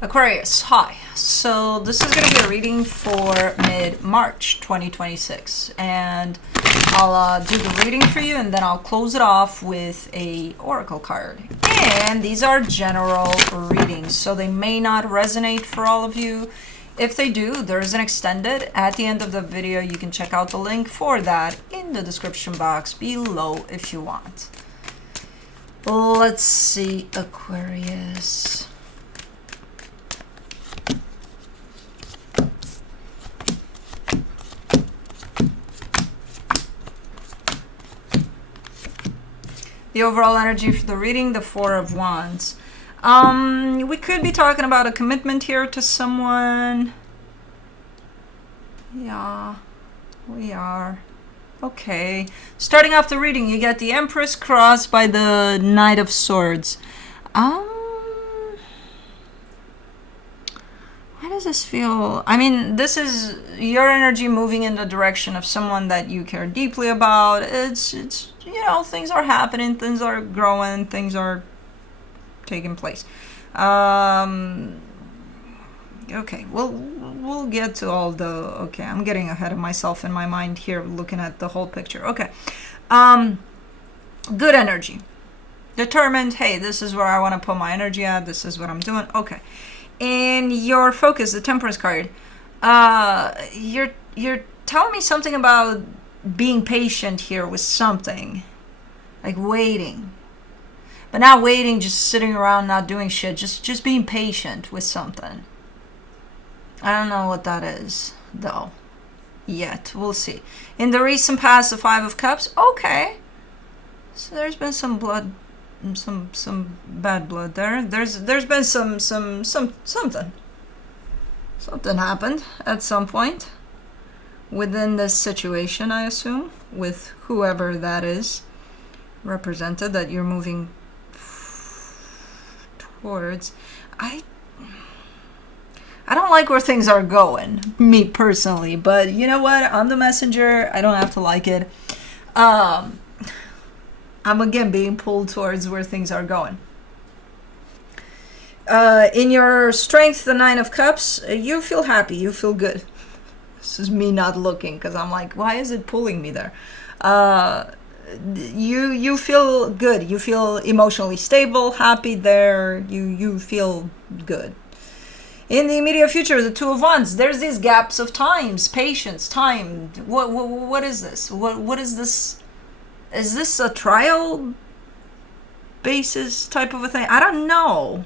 Aquarius, hi. So this is going to be a reading for mid-March 2026, and I'll do the reading for you, and then I'll close it off with a oracle card. And these are general readings, so they may not resonate for all of you. If they do, there's an extended at the end of the video. You can check out the link for that in the description box below if you want. Let's see, Aquarius. The overall energy for the reading, the Four of Wands. We could be talking about a commitment here to someone. Yeah, we are. Okay. Starting off the reading, you get the Empress crossed by the Knight of Swords. Why does this feel... I mean, this is your energy moving in the direction of someone that you care deeply about. It's you know, things are happening, things are growing, things are taking place. Okay, we'll get to all the... Okay, I'm getting ahead of myself in my mind here, looking at the whole picture. Okay. Good energy. Determined, hey, this is where I want to put my energy at, this is what I'm doing. Okay. And your focus, the Temperance card, you're telling me something about being patient here with something, like waiting, but not waiting, just sitting around not doing shit, just being patient with something. I don't know what that is though yet. We'll see. In the recent past, the Five of Cups. Okay, so there's been some blood, some bad blood there. There's been something happened at some point within this situation, I assume, with whoever that is represented that you're moving towards. I don't like where things are going, me personally, but you know what? I'm the messenger. I don't have to like it. I'm again being pulled towards where things are going. In your strength, the Nine of Cups, you feel happy, you feel good. This is me not looking, because I'm like, why is it pulling me there? You feel good, you feel emotionally stable, happy there, you feel good. In the immediate future, the Two of Wands, there's these gaps of times, patience, time. What is this? What is this? Is this a trial basis type of a thing? I don't know.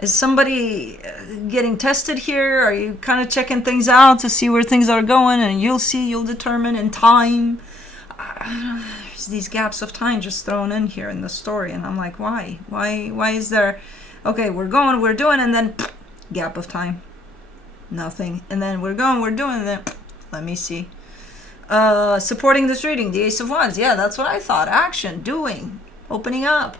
Is somebody getting tested here? Are you kind of checking things out to see where things are going? And you'll determine in time. There's these gaps of time just thrown in here in the story. And I'm like, why? Why is there... Okay, we're doing, and then gap of time. Nothing. And then we're doing, and then let me see. Supporting this reading, the Ace of Wands. Yeah, that's what I thought. Action, doing, opening up.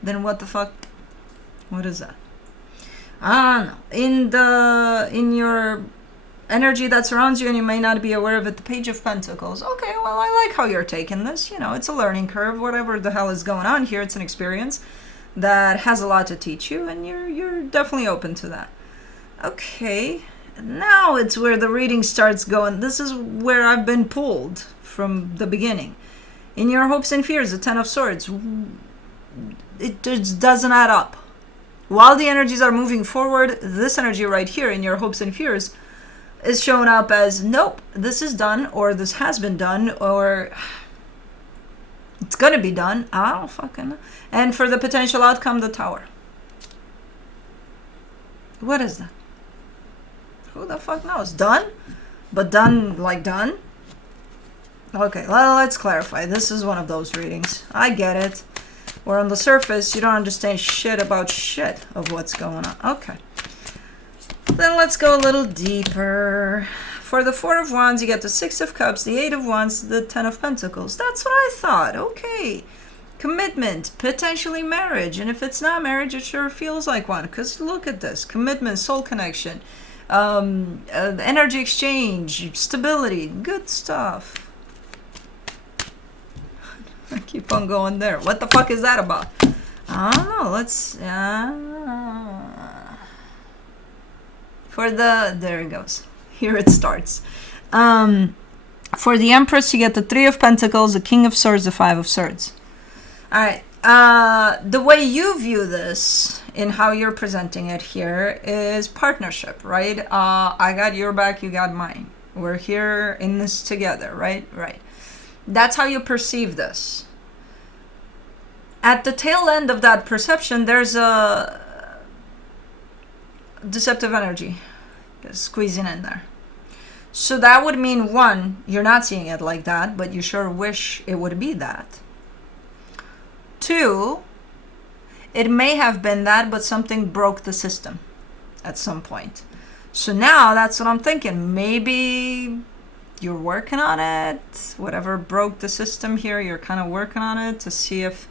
Then what the fuck? What is that? I don't know. In your energy that surrounds you, and you may not be aware of it, the Page of Pentacles. Okay, well, I like how you're taking this. You know, it's a learning curve. Whatever the hell is going on here, it's an experience that has a lot to teach you, and you're definitely open to that. Okay, now it's where the reading starts going. This is where I've been pulled from the beginning. In your hopes and fears, the Ten of Swords, it just doesn't add up. While the energies are moving forward, this energy right here in your hopes and fears is showing up as, nope, this is done, or this has been done, or it's gonna be done. I don't fucking know. And for the potential outcome, the Tower. What is that? Who the fuck knows? Done? But done like done? Okay, well, let's clarify. This is one of those readings. I get it. Where on the surface, you don't understand shit about shit of what's going on. Okay. Then let's go a little deeper. For the Four of Wands, you get the Six of Cups, the Eight of Wands, the Ten of Pentacles. That's what I thought. Okay. Commitment, potentially marriage. And if it's not marriage, it sure feels like one. Because look at this. Commitment, soul connection, energy exchange, stability, good stuff. I keep on going there. What the fuck is that about? I don't know. Let's... there it goes. Here it starts. For the Empress, you get the Three of Pentacles, the King of Swords, the Five of Swords. All right. The way you view this in how you're presenting it here is partnership, right? I got your back, you got mine. We're here in this together, right? Right. That's how you perceive this. At the tail end of that perception, there's a deceptive energy squeezing in there. So that would mean, one, you're not seeing it like that, but you sure wish it would be that. Two, it may have been that, but something broke the system at some point. So now that's what I'm thinking. Maybe you're working on it. Whatever broke the system here, you're kind of working on it to see if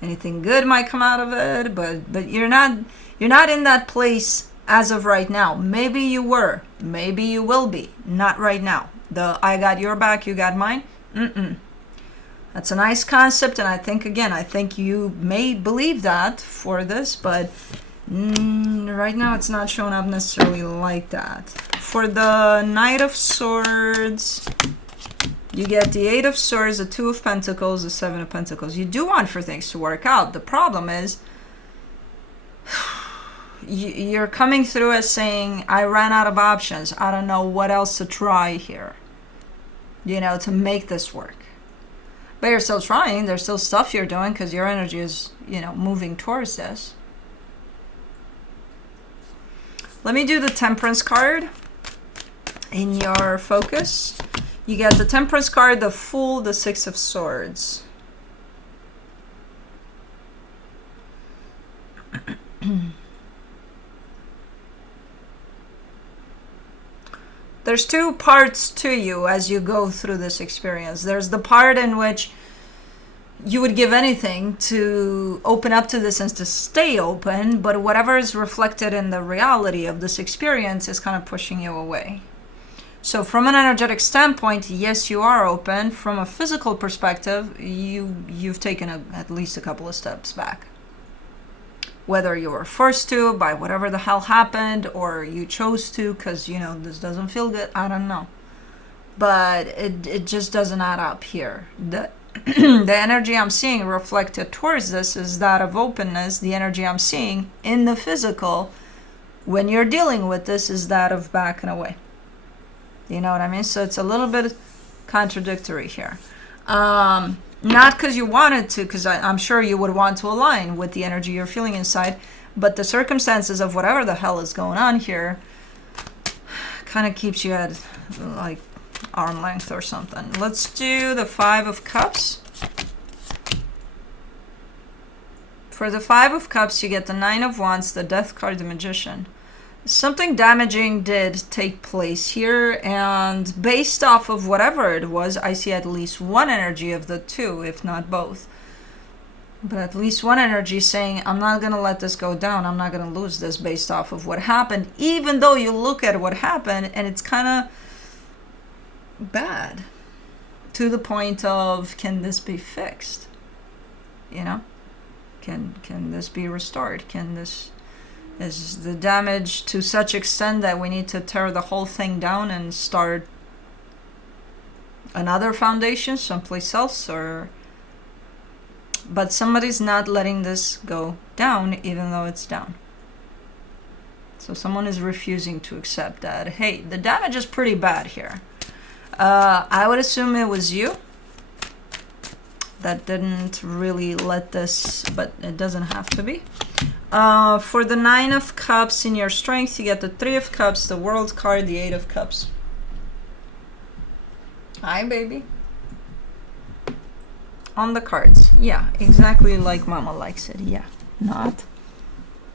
anything good might come out of it. But you're not in that place as of right now. Maybe you were. Maybe you will be. Not right now. The I got your back, you got mine. That's a nice concept, and I think you may believe that for this, but right now it's not showing up necessarily like that. For the Knight of Swords, you get the Eight of Swords, the Two of Pentacles, the Seven of Pentacles. You do want for things to work out. The problem is you're coming through as saying, I ran out of options. I don't know what else to try here, to make this work. But you're still trying. There's still stuff you're doing because your energy is, moving towards this. Let me do the Temperance card in your focus. You get the Temperance card, the Fool, the Six of Swords. There's two parts to you as you go through this experience. There's the part in which you would give anything to open up to this and to stay open, but whatever is reflected in the reality of this experience is kind of pushing you away. So from an energetic standpoint, yes, you are open. From a physical perspective, you've taken at least a couple of steps back. Whether you were forced to by whatever the hell happened, or you chose to because, this doesn't feel good, I don't know. But it just doesn't add up here. The energy I'm seeing reflected towards this is that of openness. The energy I'm seeing in the physical when you're dealing with this is that of backing away. You know what I mean? So it's a little bit contradictory here. Not because you wanted to, because I'm sure you would want to align with the energy you're feeling inside, but the circumstances of whatever the hell is going on here kind of keeps you at like arm length or something. Let's do the Five of Cups. For the Five of Cups, you get the Nine of Wands, the Death card, the Magician. Something damaging did take place here, and based off of whatever it was, I see at least one energy of the two, if not both. But at least one energy saying, I'm not going to let this go down. I'm not going to lose this based off of what happened, even though you look at what happened and it's kind of bad to the point of, can this be fixed? Can this be restored? Is the damage to such extent that we need to tear the whole thing down and start another foundation someplace else? But somebody's not letting this go down even though it's down. So someone is refusing to accept that, hey, the damage is pretty bad here. I would assume it was you that didn't really let this, but it doesn't have to be. For the Nine of Cups in your strength, you get the Three of Cups, the World card, the Eight of Cups. Hi, baby. On the cards. Yeah, exactly like Mama likes it. Yeah. Not?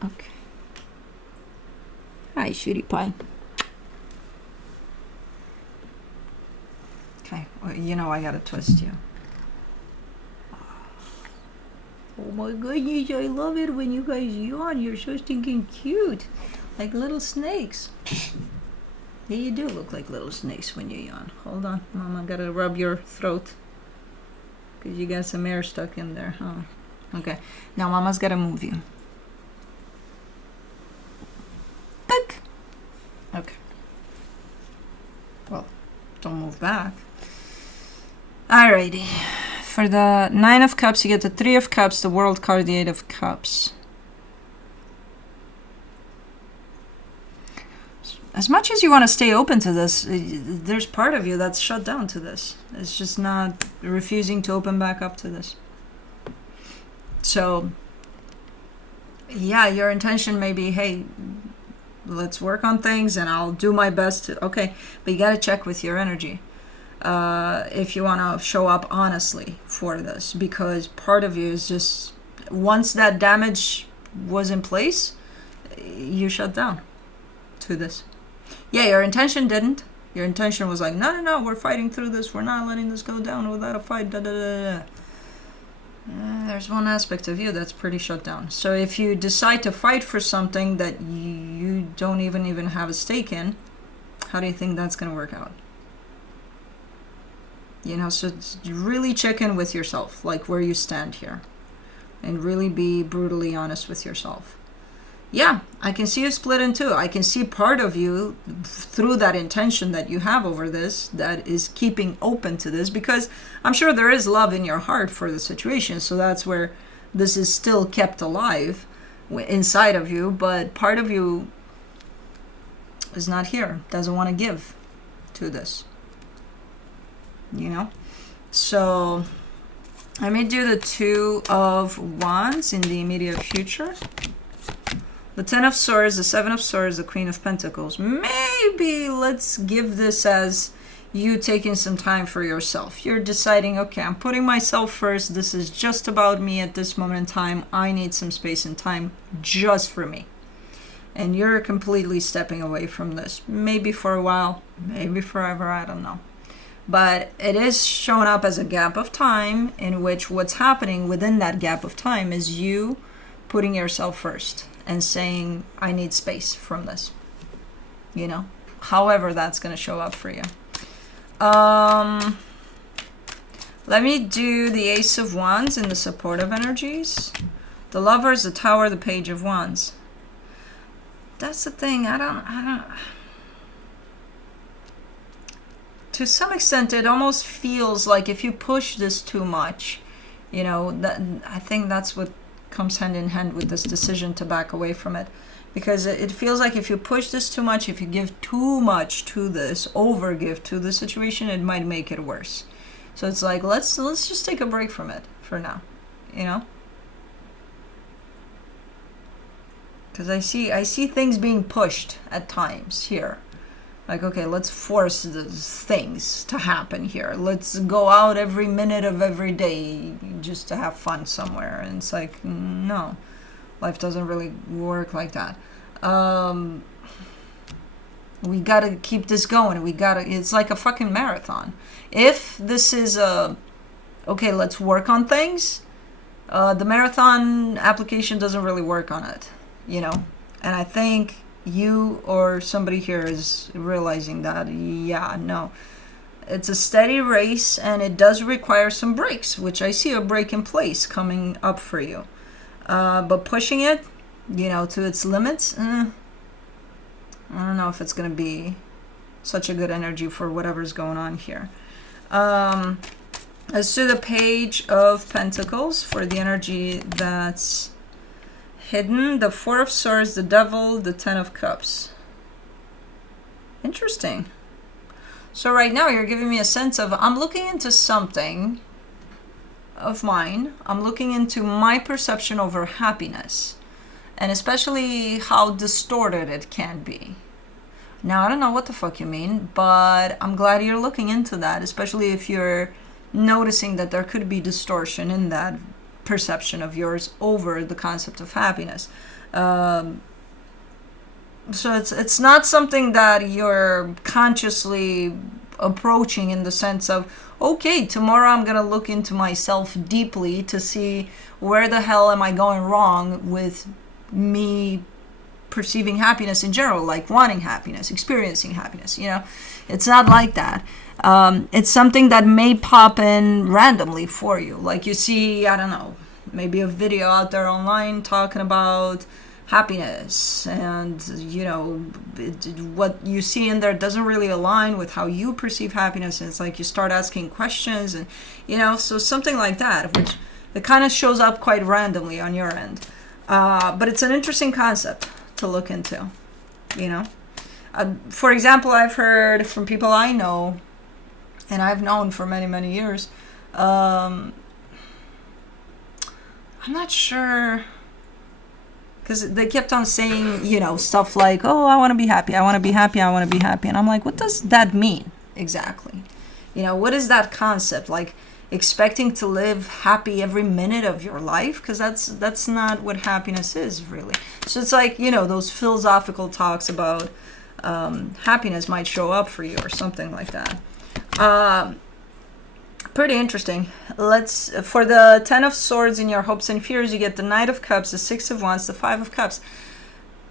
Okay. Hi, Shooty Pie. Okay. Well, I gotta twist you. Oh my goodness, I love it when you guys yawn. You're so stinking cute. Like little snakes. Yeah, you do look like little snakes when you yawn. Hold on, Mama, gotta rub your throat. Because you got some air stuck in there, huh? Okay, now Mama's gotta move you. Okay. Well, don't move back. Alrighty. For the 9 of Cups, you get the 3 of Cups, the World card, the 8 of Cups. As much as you want to stay open to this, there's part of you that's shut down to this. It's just not refusing to open back up to this. So, yeah, your intention may be, hey, let's work on things and I'll do my best to, okay, but you got to check with your energy if you want to show up honestly for this, because part of you is just, once that damage was in place, you shut down to this. Yeah, your intention didn't. Your intention was like, no, we're fighting through this. We're not letting this go down without a fight. There's one aspect of you that's pretty shut down. So if you decide to fight for something that you don't even have a stake in, how do you think that's going to work out? You know, so really check in with yourself, like where you stand here, and really be brutally honest with yourself. Yeah, I can see you split in two. I can see part of you through that intention that you have over this that is keeping open to this, because I'm sure there is love in your heart for the situation. So that's where this is still kept alive inside of you. But part of you is not here, doesn't want to give to this. You know? So let me do the 2 of Wands in the immediate future. The 10 of Swords, the 7 of Swords, the Queen of Pentacles. Maybe let's give this as you taking some time for yourself. You're deciding, okay, I'm putting myself first. This is just about me at this moment in time. I need some space and time just for me. And you're completely stepping away from this. Maybe for a while, maybe forever, I don't know. But it is showing up as a gap of time in which what's happening within that gap of time is you putting yourself first and saying, I need space from this, you know, however that's going to show up for you. Let me do the Ace of Wands in the supportive energies. The Lovers, the Tower, the Page of Wands. That's the thing. I don't. To some extent, it almost feels like if you push this too much, you know, that, I think that's what comes hand in hand with this decision to back away from it, because it feels like if you push this too much, if you give too much to this, overgive to the situation, it might make it worse. So it's like, let's just take a break from it for now, you know, because I see things being pushed at times here. Like, okay, let's force these things to happen here. Let's go out every minute of every day just to have fun somewhere. And it's like, no, life doesn't really work like that. We got to keep this going. It's like a fucking marathon. If this is okay, let's work on things, the marathon application doesn't really work on it, you know? And I think you or somebody here is realizing that, yeah, no, it's a steady race and it does require some breaks, which I see a break in place coming up for you. But pushing it, you know, to its limits, I don't know if it's going to be such a good energy for whatever's going on here. Let's do the Page of Pentacles for the energy that's hidden. The 4 of Swords, the Devil, the 10 of Cups. Interesting. So right now you're giving me a sense of, I'm looking into something of mine. I'm looking into my perception over happiness, and especially how distorted it can be. Now, I don't know what the fuck you mean, but I'm glad you're looking into that, especially if you're noticing that there could be distortion in that perception of yours over the concept of happiness. So it's not something that you're consciously approaching in the sense of, okay, tomorrow I'm gonna look into myself deeply to see where the hell am I going wrong with me perceiving happiness in general, like wanting happiness, experiencing happiness, you know. It's not like that. It's something that may pop in randomly for you. Like you see, I don't know, maybe a video out there online talking about happiness, and what you see in there doesn't really align with how you perceive happiness, and it's like you start asking questions, and so something like that, which it kind of shows up quite randomly on your end, but it's an interesting concept to look into. For example, I've heard from people I know, and I've known for many, many years. I'm not sure, because they kept on saying, stuff like, oh, I want to be happy, I want to be happy, I want to be happy. And I'm like, what does that mean exactly? What is that concept? Like, expecting to live happy every minute of your life? Because that's not what happiness is, really. So it's like, those philosophical talks about happiness might show up for you or something like that. Pretty interesting. For the 10 of Swords in your hopes and fears, you get the Knight of Cups, the 6 of Wands, the 5 of Cups.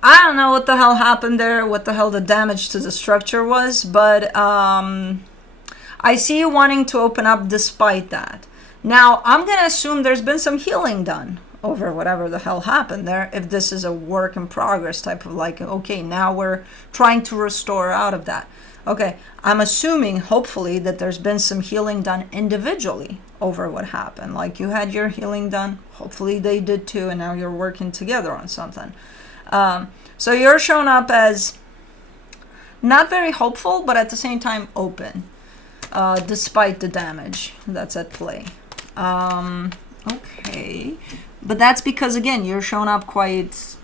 I don't know what the hell happened there, what the hell the damage to the structure was, but I see you wanting to open up despite that. Now, I'm going to assume there's been some healing done over whatever the hell happened there, if this is a work in progress type of like, okay, now we're trying to restore out of that. Okay, I'm assuming, hopefully, that there's been some healing done individually over what happened. Like, you had your healing done, hopefully they did too, and now you're working together on something. So you're shown up as not very hopeful, but at the same time open, despite the damage that's at play. Okay, but that's because, again, you're shown up quite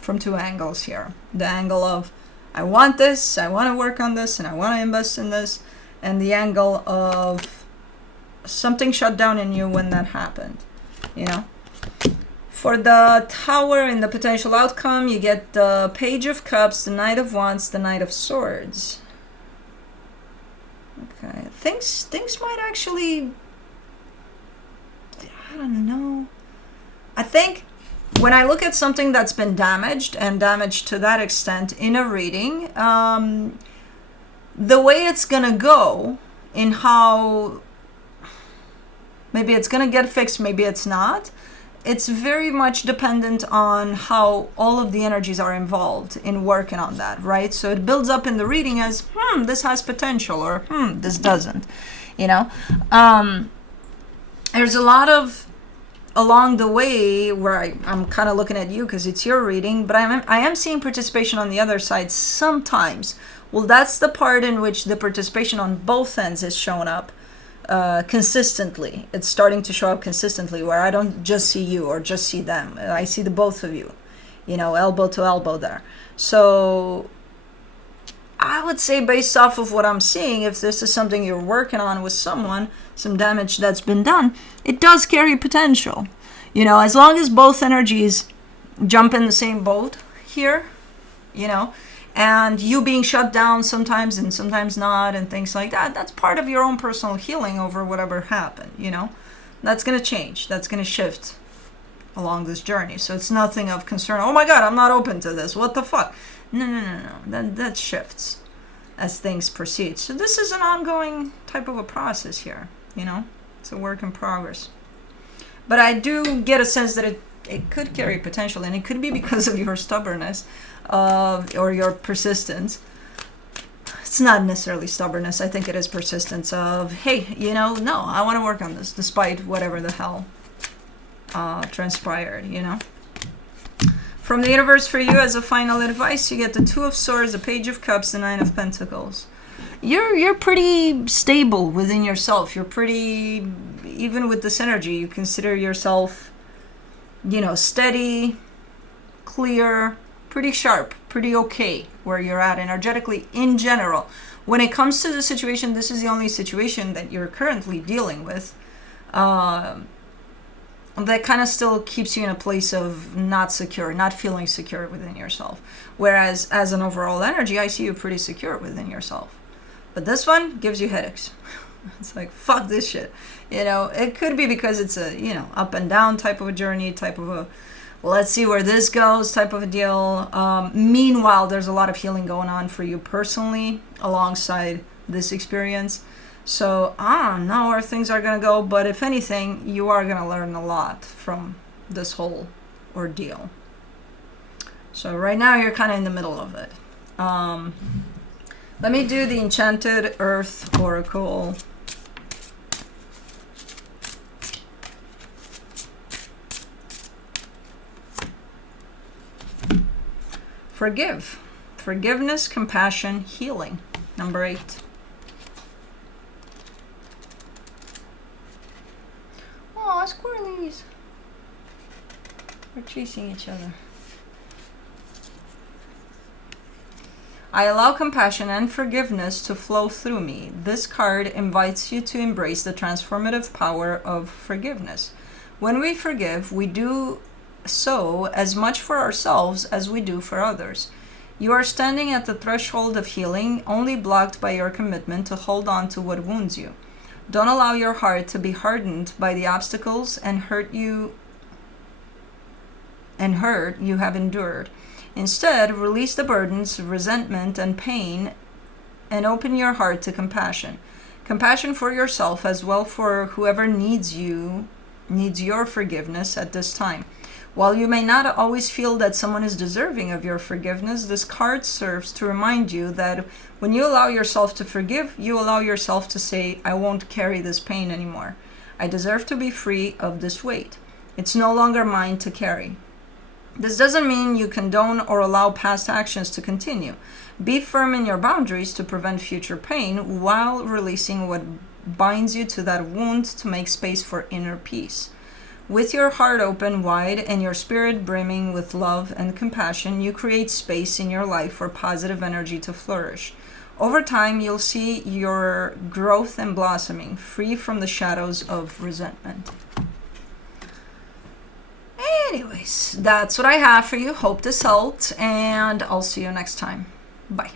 from two angles here. The angle of, I want this, I want to work on this, and I want to invest in this. And the angle of something shut down in you when that happened, For the Tower in the potential outcome, you get the Page of Cups, the Knight of Wands, the Knight of Swords. Okay, things might actually, I don't know. I think when I look at something that's been damaged, and damaged to that extent in a reading, the way it's gonna go, in how maybe it's gonna get fixed, maybe it's not, it's very much dependent on how all of the energies are involved in working on that, right? So it builds up in the reading as, this has potential, or this doesn't, there's a lot of along the way where I'm kind of looking at you because it's your reading, but I am seeing participation on the other side sometimes. Well, that's the part in which the participation on both ends is showing up consistently. It's starting to show up consistently, where I don't just see you or just see them. I see the both of you, elbow to elbow there. So I would say, based off of what I'm seeing, if this is something you're working on with someone, some damage that's been done, it does carry potential. As long as both energies jump in the same boat here, and you being shut down sometimes and sometimes not, and things like that, that's part of your own personal healing over whatever happened, That's going to change. That's going to shift along this journey. So it's nothing of concern. Oh my God, I'm not open to this. What the fuck? No. That shifts as things proceed. So this is an ongoing type of a process here, It's a work in progress. But I do get a sense that it could carry potential, and it could be because of your stubbornness or your persistence. It's not necessarily stubbornness. I think it is persistence of, hey, no, I want to work on this despite whatever the hell transpired, From the universe for you, as a final advice, you get the Two of Swords, the Page of Cups, the Nine of Pentacles. You're pretty stable within yourself. You're pretty, even with this energy, you consider yourself, steady, clear, pretty sharp, pretty okay where you're at energetically in general. When it comes to the situation, this is the only situation that you're currently dealing with. That kind of still keeps you in a place of not secure, not feeling secure within yourself. Whereas as an overall energy, I see you pretty secure within yourself. But this one gives you headaches. It's like, fuck this shit. It could be because it's a, up and down type of a journey, type of a, let's see where this goes type of a deal. Meanwhile, there's a lot of healing going on for you personally alongside this experience. So I don't know where things are going to go, but if anything, you are going to learn a lot from this whole ordeal. So right now you're kind of in the middle of it. Let me do the Enchanted Earth Oracle. Forgive. Forgiveness, compassion, healing. Number 8. Oh, squirrelies. We're chasing each other. I allow compassion and forgiveness to flow through me. This card invites you to embrace the transformative power of forgiveness. When we forgive, we do so as much for ourselves as we do for others. You are standing at the threshold of healing, only blocked by your commitment to hold on to what wounds you. Don't allow your heart to be hardened by the obstacles and hurt you have endured. Instead, release the burdens, resentment, and pain, and open your heart to compassion. Compassion for yourself as well for whoever needs your forgiveness at this time. While you may not always feel that someone is deserving of your forgiveness, this card serves to remind you that when you allow yourself to forgive, you allow yourself to say, I won't carry this pain anymore. I deserve to be free of this weight. It's no longer mine to carry. This doesn't mean you condone or allow past actions to continue. Be firm in your boundaries to prevent future pain while releasing what binds you to that wound to make space for inner peace. With your heart open wide and your spirit brimming with love and compassion, you create space in your life for positive energy to flourish. Over time, you'll see your growth and blossoming, free from the shadows of resentment. Anyways, that's what I have for you. Hope this helped, and I'll see you next time. Bye.